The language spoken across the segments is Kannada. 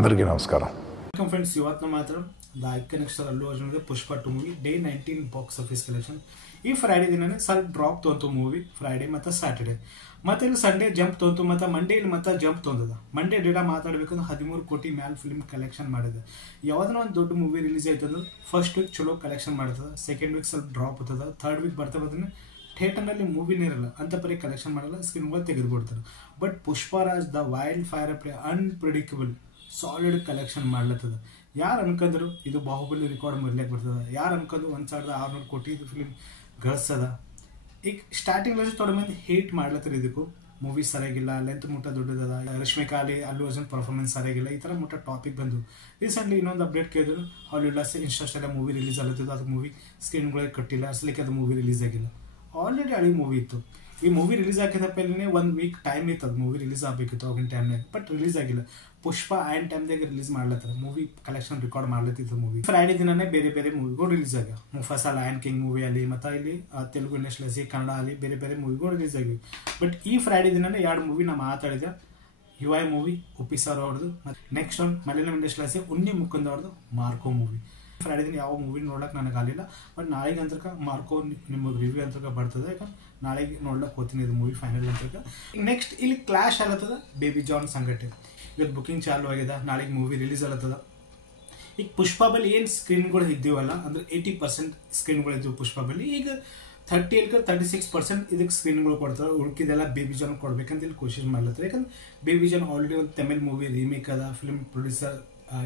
అందరికీ నమస్కారం. వెల్కమ్ ఫ్రెండ్స్, ಇವತ್ತು ಮಾತ್ರ the icon star Allu Arjun Pushpa 2 movie day 19 box office collection. ಈ ಫ್ರೈಡೆ ದಿನನೇ ಸ್ವಲ್ಪ ಡ್ರಾಪ್ ತೊಂತು ಮೂವಿ, ಫ್ರೈಡೆ ಮತ್ತು ಸ್ಯಾಟರ್ಡೆ. ಮತ್ತೆ ಇಲ್ಲಿ ಸಂಡೇ ಜಂಪ್ ತೊಂತು, ಮತ್ತು ಮಂಡೇ ಇಲ್ಲಿ ಮತ್ತೆ ಜಂಪ್ ತೊಂದದ. ಮಂಡೇ ಡೇಟಾ ಮಾತಾಡಬೇಕಂದ್ರೆ 13 ಕೋಟಿ ಮ್ಯಾಲ್ ಫಿಲ್ಮ್ ಕಲೆಕ್ಷನ್ ಮಾಡಿದೆ. ಯಾವುದನ್ನ ಒಂದು ದೊಡ್ಡ ಮೂವಿ ರಿಲೀಸ್ ಆಯ್ತಂದ್ರೆ ಫಸ್ಟ್ ವೀಕ್ ಚಲೋ ಕಲೆಕ್ಷನ್ ಮಾಡ್ತದೆ, ಸೆಕೆಂಡ್ ವೀಕ್ ಸ್ವಲ್ಪ ಡ್ರಾಪ್ ಆಗ್ತದೆ, ಥರ್ಡ್ ವೀಕ್ ಬರ್ತಾ ಬರ್ತಾನೆ ಥಿಯೇಟರ್ನಲ್ಲಿ ಮೂವಿನೇ ಇರಲ್ಲ, ಅಂತ ಪರಿ ಕಲೆಕ್ಷನ್ ಮಾಡಲ್ಲ, ಸ್ಕ್ರೀನ್ಗಳು ತೆಗೆದುಬಿಡ್ತಾರೆ. But Pushparaj the wild fire play unpredictable solid collection ಮಾಡ್ಲತ್ತದ. ಯಾರು ಅನ್ಕೊಂಡ್ರು ಇದು ಬಾಹುಬಲಿ ರೆಕಾರ್ಡ್ ಮರ್ಲಿಕ್ಕೆ ಬರ್ತದೆ, ಯಾರು ಅನ್ಕೊಂಡು 1600 ಕೋಟಿ ಫಿಲ್ಮ್ ಗಳಿಸ್ತದ. ಈಗ ಸ್ಟಾರ್ಟಿಂಗ್ ತೊಡೆ ಮಂದಿ ಹೇಟ್ ಮಾಡ್ಲತ್ತರ, ಇದಕ್ಕೂ ಮೂವಿ ಸರಿಯಾಗಿಲ್ಲ, ಲೆಂತ್ ಮುಟ್ಟ ದೊಡ್ಡದದ, ರಶ್ಮಿಕಾ ಅಲಿ ಅಲ್ಲು ಅರ್ಜುನ್ ಪರ್ಫಾರ್ಮೆನ್ಸ್ ಸರಿಯಾಗಿಲ್ಲ, ಈ ಥರ ಮುಟ್ಟ ಟಾಪಿಕ್ ಬಂದು ರೀಸೆಂಟ್ಲಿ ಇನ್ನೊಂದು ಅಪ್ಡೇಟ್ ಕೇಳಿದ್ರು, ಹಾಲಿವುಡ್ ಇನ್ಸ್ಟಾಸ್ಟೆಲ್ಲ ಮೂವಿ ರಿಲೀಸ್ ಆಗತ್ತಿದ್ದು, ಅದು ಮೂವಿ ಸ್ಕ್ರೀನ್ಗಳಿಗೆ ಕಟ್ಟಿಲ್ಲ, ಅಸಲಿಕ್ಕೆ ಅದು ಮೂವಿ ರಿಲೀಸ್ ಆಗಿಲ್ಲ. ಆಲ್ರೆಡಿ ಹಳಿ ಮೂವಿ ಇತ್ತು. ಈ ಮೂವಿ ರಿಲೀಸ್ ಆಗಿದ್ದ ಪೆಲ್ಲೇ 1 ವೀಕ್ ಟೈಮ್ ಇತ್ತು, ಅದು ಮೂವಿ ರಿಲೀಸ್ ಆಗಬೇಕಿತ್ತು ಆಗಿನ ಟೈಮ್ನಾಗ, ಬಟ್ ರಿಲೀಸ್ ಆಗಿಲ್ಲ. ಪುಷ್ಪ ಆ್ಯಂಡ್ ಟೈಮ್ದಾಗ ರಿಲೀಸ್ ಮಾಡ್ಲತ್ತಾರೆ, ಮೂವಿ ಕಲೆಕ್ಷನ್ ರೆಕಾರ್ಡ್ ಮಾಡ್ಲತ್ತಿತ್ತು. ಮೂವಿ ಫ್ರೈಡೆ ದಿನನೇ ಬೇರೆ ಬೇರೆ ಮೂವಿಗಳು ರಿಲೀಸ್ ಆಗ, ಮುಫಾಸಾ ಲಯನ್ ಕಿಂಗ್ ಮೂವಿ ಅಲ್ಲಿ, ಮತ್ತು ಇಲ್ಲಿ ತೆಲುಗು ಇಂಡಸ್ಟ್ರಿ ಕನ್ನಡ ಅಲ್ಲಿ ಬೇರೆ ಬೇರೆ ಮೂವಿಗಳು ರಿಲೀಸ್ ಆಗಿವೆ. ಬಟ್ ಈ ಫ್ರೈಡೆ ದಿನನೇ 2 ಮೂವಿ ನಾ ಮಾತಾಡಿದೆ. UI ಮೂವಿ ಉಪ್ಪಿ ಸರ್ ಅವ್ರದ್ದು, ಮತ್ತು ನೆಕ್ಸ್ಟ್ ಒಂದು ಮಲಯಾಳಂ ಇಂಡಸ್ಟ್ರಿ ಉನ್ನಿ ಮುಕುಂದ್ ಅವ್ರದ್ದು ಮಾರ್ಕೋ ಮೂವಿ. ಫ್ರೈಡೆ ದಿನ ಯಾವ ಮೂವಿ ನೋಡಕ್ಕೆ ನನಗೆ ಆಗಲಿಲ್ಲ, ಬಟ್ ನಾಳೆಗೆ ಅಂತಕ ಮಾರ್ಕೋ ನಿಮಗೆ ರಿವ್ಯೂ ಅಂತಕ ಬರ್ತದೆ, ಯಾಕಂದ್ರೆ ನಾಳೆಗೆ ನೋಡ್ಲಕ್ಕೆ ಹೋಗ್ತೀನಿ ಇದು ಮೂವಿ ಫೈನಲ್ ಅಂತಕ. ನೆಕ್ಸ್ಟ್ ಇಲ್ಲಿ ಕ್ಲಾಶ್ ಆಗತ್ತದ ಬೇಬಿ ಜಾನ್ ಸಂಗಟೆ. ಇವತ್ತು ಬುಕಿಂಗ್ ಚಾಲು ಆಗಿದೆ, ನಾಳೆಗೆ ಮೂವಿ ರಿಲೀಸ್ ಆಗತ್ತದ. ಈಗ ಪುಷ್ಪಬಲಿ ಏನು ಸ್ಕ್ರೀನ್ಗಳು ಇದ್ದೀವಲ್ಲ, ಅಂದ್ರೆ 80% ಸ್ಕ್ರೀನ್ಗಳು ಇದ್ದೀವಿ ಪುಷ್ಪಬಲಿ. ಈಗ 36% ಇದಕ್ಕೆ ಸ್ಕ್ರೀನ್ಗಳು ಕೊಡ್ತಾರೆ, ಉಳ್ಕಿದೆಲ್ಲ ಬೇಬಿ ಜಾನ್ ಕೊಡ್ಬೇಕಂತ ಇಲ್ಲಿ ಕೋಶಿಶ್ ಮಾಡ್ಲತ್ತಾರೆ. ಯಾಕಂದ್ರೆ ಬೇಬಿ ಜಾನ್ ಆಲ್ರೆಡಿ ಒಂದು ತಮಿಳ್ ಮೂವಿ ರೀಮೇಕ್ ಅದ, ಫಿಲ್ಮ್ ಪ್ರೊಡ್ಯೂಸರ್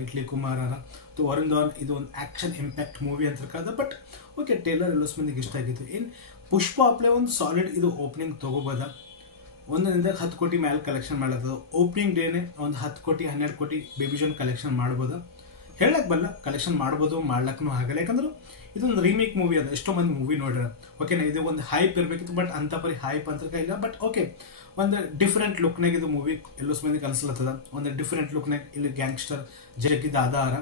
ಇಟ್ಲಿ ಕುಮಾರ್ ಅರ, ವರುಣ್ ಧವನ್, ಇದು ಒಂದು ಆಕ್ಷನ್ ಇಂಪ್ಯಾಕ್ಟ್ ಮೂವಿ ಅಂತ ಕದ. ಬಟ್ ಓಕೆ, ಟೇಲರ್ ಎಲ್ಲೋ ಮಂದಿಗೆ ಇಷ್ಟ ಆಗಿತ್ತು. ಏನು ಪುಷ್ಪ ಅಪ್ಲೇ ಒಂದು ಸಾಲಿಡ್ ಇದು ಓಪನಿಂಗ್ ತಗೋಬೋದ, 1-10 ಕೋಟಿ ಮ್ಯಾಲೆ ಕಲೆಕ್ಷನ್ ಮಾಡ್ಲತ್ತದ. ಓಪನಿಂಗ್ ಡೇನೆ ಒಂದು 10 ಕೋಟಿ 12 ಕೋಟಿ ಬೇಬಿ ಜಾನ್ ಕಲೆಕ್ಷನ್ ಮಾಡ್ಬೋದ, ಹೇಳಕ್ ಬಲ್ಲ, ಕಲೆಕ್ಷನ್ ಮಾಡ್ಬೋದು, ಮಾಡ್ಲಕ್ಕೂ ಆಗಲ್ಲ. ಯಾಕಂದ್ರೆ ಇದೊಂದು ರೀಮೇಕ್ ಮೂವಿ ಅದ, ಎಷ್ಟೋ ಮಂದಿ ಮೂವಿ ನೋಡ್ಯಾರ. ಓಕೆನಾ, ಇದು ಒಂದು ಹೈಪ್ ಇರಬೇಕಿತ್ತು, ಬಟ್ ಅಂತ ಪರಿ ಹೈಪ್ ಅಂತ ಇಲ್ಲ. ಬಟ್ ಓಕೆ, ಒಂದು ಡಿಫ್ರೆಂಟ್ ಲುಕ್ನಾಗ ಇದು ಮೂವಿ ಎಲ್ಲೋ ಮಂದಿಗೆ ಅನ್ಸ್ಲತ್ತದ. ಒಂದು ಡಿಫ್ರೆಂಟ್ ಲುಕ್ನಾಗ ಇಲ್ಲಿ ಗ್ಯಾಂಗ್ಸ್ಟರ್ ಜಗ್ಗಿದ ಆಧಾರ.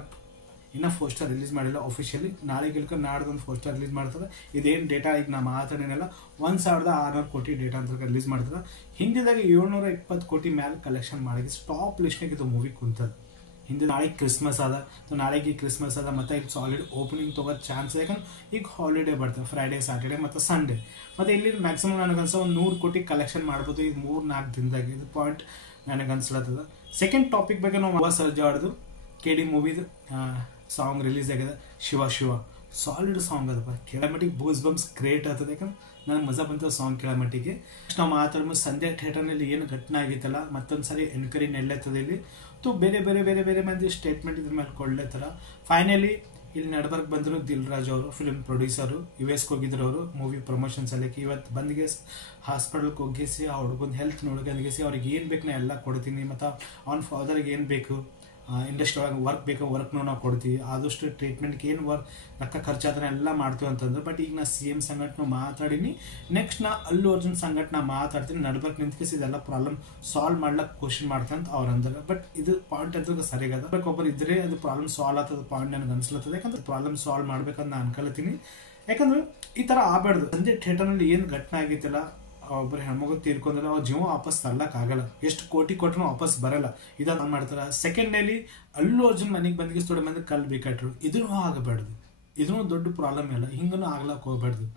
ಇನ್ನು 4 ಸ್ಟಾರ್ ರಿಲೀಸ್ ಮಾಡಿಲ್ಲ ಆಫಿಷಿಯಲಿ, ನಾಳೆಗೆ ಇಲ್ಕೊಂಡು ನಾಡ್ದೊಂದು 4 ಸ್ಟಾರ್ ರಿಲೀಸ್ ಮಾಡ್ತದೆ. ಇದೇನು ಡೇಟಾ ಈಗ ನಾ ಮಾತಾಡೇನಲ್ಲ, 1600 ಕೋಟಿ ಡೇಟಾ ಅಂತ ರಿಲೀಸ್ ಮಾಡ್ತದೆ. ಹಿಂದಿದಾಗ 720 ಕೋಟಿ ಮ್ಯಾಲೆ ಕಲೆಕ್ಷನ್ ಮಾಡಿ ಟಾಪ್ ಲಿಸ್ಟ್ನಾಗ ಇದು ಮೂವಿ ಕುಂತದ. ಹಿಂದೆ ನಾಳೆಗೆ ಕ್ರಿಸ್ಮಸ್ ಅದ, ನಾಳೆಗೆ ಕ್ರಿಸ್ಮಸ್ ಅದ, ಮತ್ತು ಇಲ್ಲಿ ಸಾಲಿಡ್ ಓಪನಿಂಗ್ ತಗೋದು ಚಾನ್ಸ್. ಯಾಕಂದ್ರೆ ಈಗ ಹಾಲಿಡೇ ಬರ್ತದೆ, ಫ್ರೈಡೆ ಸ್ಯಾಟರ್ಡೆ ಮತ್ತು ಸಂಡೇ. ಮತ್ತು ಇಲ್ಲಿ ಮ್ಯಾಕ್ಸಿಮಮ್ ನನಗನ್ಸ ಒಂದು 100 ಕೋಟಿ ಕಲೆಕ್ಷನ್ ಮಾಡ್ಬೋದು ಈಗ 3-4 ದಿನದಾಗ. ಇದು ಪಾಯಿಂಟ್ ನನಗೆ ಅನ್ಸ್ಲತ್ತದ. ಸೆಕೆಂಡ್ ಟಾಪಿಕ್ ಬಗ್ಗೆ ನಾವು ಸರ್ಜಾ ಅವ್ರದ್ದು KD ಮೂವಿದು ಸಾಂಗ್ ರಿಲೀಸ್ ಆಗಿದೆ, ಶಿವ ಶಿವ. ಸಾಲಿಡ್ ಸಾಂಗ್ ಅದಪ್ಪ, ಕೇಳಮಟ್ಟಿಗೆ ಬೂಸ್ ಬಂಪ್ಸ್ ಕ್ರಿಯೇಟ್ ಆಗ್ತದೆ. ಯಾಕಂದ್ರೆ ನನಗೆ ಮಜಾ ಬಂತ ಸಾಂಗ್ ಕೇಳಮಟ್ಟಿಗೆ. ನಾವು ಮಾತಾಡ್ಬೋದು ಸಂಧ್ಯಾ ಥಿಯೇಟರ್ನಲ್ಲಿ ಏನು ಘಟನೆ ಆಗಿತ್ತಲ್ಲ, ಮತ್ತೊಂದು ಸರಿ ಎನ್ಕ್ವೈರಿ ನೆಡ್ಲತ್ತದ ಇಲ್ಲಿ. ಬೇರೆ ಬೇರೆ ಬೇರೆ ಬೇರೆ ಮಂದಿ ಸ್ಟೇಟ್ಮೆಂಟ್ ಇದ್ರ ಮೇಲೆ ಕೊಡ್ಲತ್ತಾರ. ಫೈನಲಿ ಇಲ್ಲಿ ನಡ್ಬರ್ಕ್ ಬಂದರು ದಿಲ್ ರಾಜ್ ಅವರು, ಫಿಲ್ಮ್ ಪ್ರೊಡ್ಯೂಸರು, US ಹೋಗಿದ್ರು ಅವರು ಮೂವಿ ಪ್ರಮೋಷನ್ ಸಲಕ್ಕೆ. ಇವತ್ತು ಬಂದಿಗೆ ಹಾಸ್ಪಿಟಲ್ಗೆ ಹೋಗಿಸಿ ಆ ಹುಡುಗನ ಹೆಲ್ತ್ ನೋಡ್ಕೊಂಡಿಸಿ ಅವ್ರಿಗೆ ಏನು ಬೇಕು ನಾ ಎಲ್ಲ ಕೊಡ್ತೀನಿ, ಮತ್ತು ಅವ್ನ ಫಾದರ್ಗೆ ಏನು ಬೇಕು, ಇಂಡಸ್ಟ್ರಿ ಒಳಗೆ ವರ್ಕ್ ಬೇಕು, ವರ್ಕ್ನೂ ನಾವು ಕೊಡ್ತೀವಿ, ಆದಷ್ಟು ಟ್ರೀಟ್ಮೆಂಟ್ಗೆ ಏನು ರೊಕ್ಕ ಖರ್ಚಾದ್ರೆ ಎಲ್ಲ ಮಾಡ್ತೀವಿ ಅಂತಂದ್ರೆ. ಬಟ್ ಈಗ ನಾ CM ಸಂಘಟನೆ ಮಾತಾಡೀನಿ, ನೆಕ್ಸ್ಟ್ ನಾ ಅಲ್ಲು ಅರ್ಜುನ್ ಸಂಘಟನೆ ಮಾತಾಡ್ತೀನಿ, ನಡ್ಬರ್ಕ್ ನಿಂತ್ಕೇಸಿ ಇದೆಲ್ಲ ಪ್ರಾಬ್ಲಮ್ ಸಾಲ್ವ್ ಮಾಡ್ಲಿಕ್ಕೆ ಕ್ವಶನ್ ಮಾಡ್ತಾರೆ ಅಂತ ಅವ್ರು ಅಂದ್ರೆ. ಬಟ್ ಇದು ಪಾಯಿಂಟ್ ಅಂತ ಸರಿಯಾಗದ, ಒಬ್ಬರು ಇದ್ರೆ ಅದು ಪ್ರಾಬ್ಲಮ್ ಸಾಲ್ವ್ ಆಗ್ತದೆ ಪಾಯಿಂಟ್ ನನಗೆ ಅನ್ಸ್ಲತ್ತದ. ಯಾಕಂದ್ರೆ ಪ್ರಾಬ್ಲಮ್ ಸಾಲ್ವ್ ಮಾಡ್ಬೇಕಂತ ನಾನು ಅನ್ಕೊಳ್ತೀನಿ. ಯಾಕಂದ್ರೆ ಈ ಥರ ಆಗಬಾರ್ದು. ಸಂಜೆ ಥಿಯೇಟರ್ನಲ್ಲಿ ಏನು ಘಟನೆ ಆಗಿತ್ತಲ್ಲ, ಒಬ್ಬರು ಹೆಣ್ಮಗು ತೀರ್ಕೊಂಡ್ರೆ ಅವ್ರ ಜೀವ ವಾಪಸ್ ತರ್ಲಕ್ ಆಗಲ್ಲ, ಎಷ್ಟು ಕೋಟಿ ಕೊಟ್ಟರು ವಾಪಸ್ ಬರಲ್ಲ. ಇದನ್ನ ಮಾಡ್ತಾರ. ಸೆಕೆಂಡ್ನಲ್ಲಿ ಅಲ್ಲು ಅರ್ಜುನ್ ಮನೆಗೆ ಬಂದಿಗೆ ತೊಡೆ ಮಂದಿ ಕಲ್ ಬೇಕಾಟ್ರು, ಇದೂ ಆಗಬಾರ್ದು. ಇದೂ ದೊಡ್ಡ ಪ್ರಾಬ್ಲಮ್ ಇಲ್ಲ, ಹಿಂಗೂ ಆಗ್ಲಕ್ಕೆ ಹೋಗ್ಬಾರ್ದು.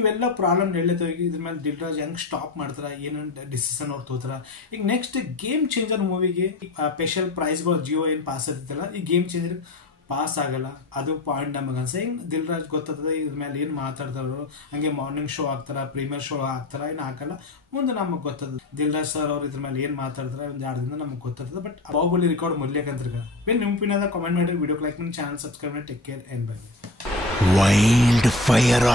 ಇವೆಲ್ಲ ಪ್ರಾಬ್ಲಮ್ ಎಳ್ಳೆತ್ತೋಗಿ ಇದ್ರ ಮೇಲೆ ದಿಲ್ ರಾಜ್ ಹೆಂಗೆ ಸ್ಟಾಪ್ ಮಾಡ್ತಾರ, ಏನೇನು ಡಿಸಿಷನ್ ಅವ್ರು ತೋತಾರ. ಈಗ ನೆಕ್ಸ್ಟ್ ಗೇಮ್ ಚೇಂಜರ್ ಮೂವಿಗೆ ಸ್ಪೆಷಲ್ ಪ್ರೈಸ್ಗಳು ಜಿಯೋ ಏನು ಪಾಸ್ ಆಗ್ತಿತ್ತಲ್ಲ, ಈ ಗೇಮ್ ಚೇಂಜರ್ ಪಾಸ್ ಆಗಲ್ಲ. ಅದು ಪಾಯಿಂಟ್ ನಮಗೆ ಅನ್ಸ. ಹಿಂಗೆ ದಿಲ್ ರಾಜ್ ಗೊತ್ತಾಗ್ತದೆ ಇದ್ರ ಮೇಲೆ ಏನು ಮಾತಾಡ್ತಾರೋ. ಹಂಗೆ ಮಾರ್ನಿಂಗ್ ಶೋ ಆಗ್ತಾರ, ಪ್ರೀಮಿಯರ್ ಶೋ ಆಗ್ತಾರ, ಏನು ಹಾಕಲ್ಲ. ಮುಂದೆ ನಮಗೆ ಗೊತ್ತದ ದಿಲ್ ರಾಜ್ ಸರ್ ಅವ್ರು ಇದ್ರ ಮೇಲೆ ಏನು ಮಾತಾಡ್ತಾರೆ, ಒಂದು 2 ದಿನ ನಮಗೆ ಗೊತ್ತಾಗ್ತದೆ. ಬಟ್ ಬಾಹುಬಲಿ ರೆಕಾರ್ಡ್ ಮೊದ್ಲೇಕಂತ ನೆನಪಿನಾದ ಕಾಮೆಂಟ್ ಮಾಡಿ, ವಿಡಿಯೋ ಲೈಕ್ ಮಾಡಿ, ಚಾನಲ್ ಸಬ್ಸ್ಕ್ರೈಬ್ ಮಾಡಿ. Take care and by. Wild fire